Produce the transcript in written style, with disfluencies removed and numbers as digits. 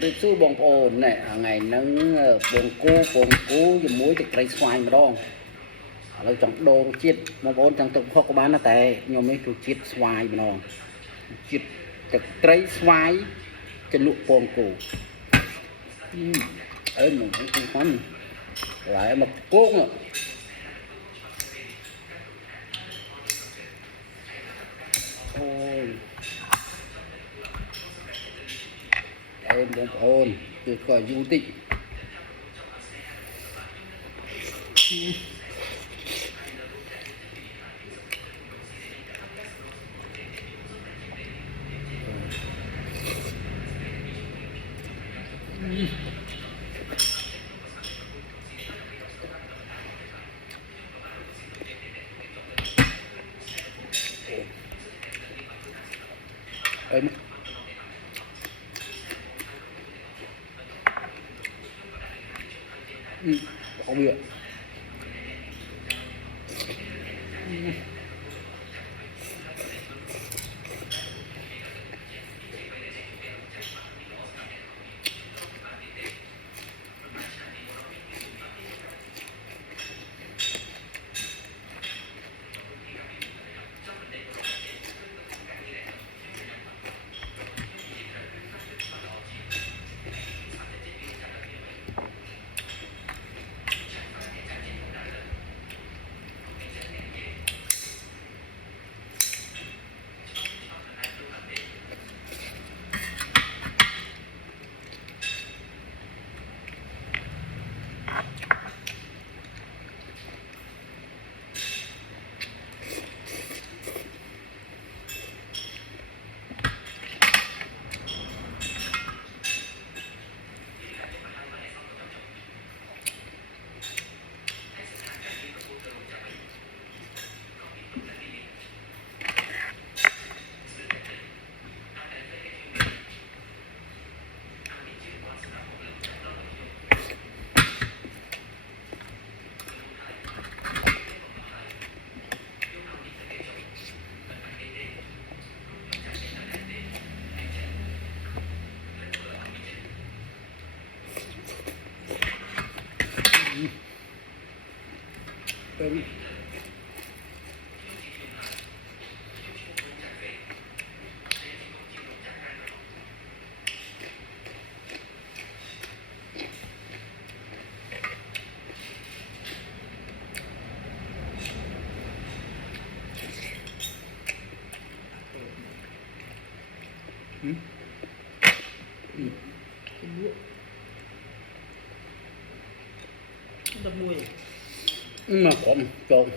รีบสู้บองโอนเนี่ยไงนั่งบองกูจะมุ้ยจะไกลสวายมาดองเราจังโดนจิตบองโอนจังตึกพอกบ้านนะแต่ยอมไม่ถูกจิตสวายมาดองจิตจะไกลสวายจะลุกบองกูmình cũng không phân lại một cốt nữa ôi em đang ôn từ khỏi du tịnh em bỏ miệng em đập nuôi mà còn trộn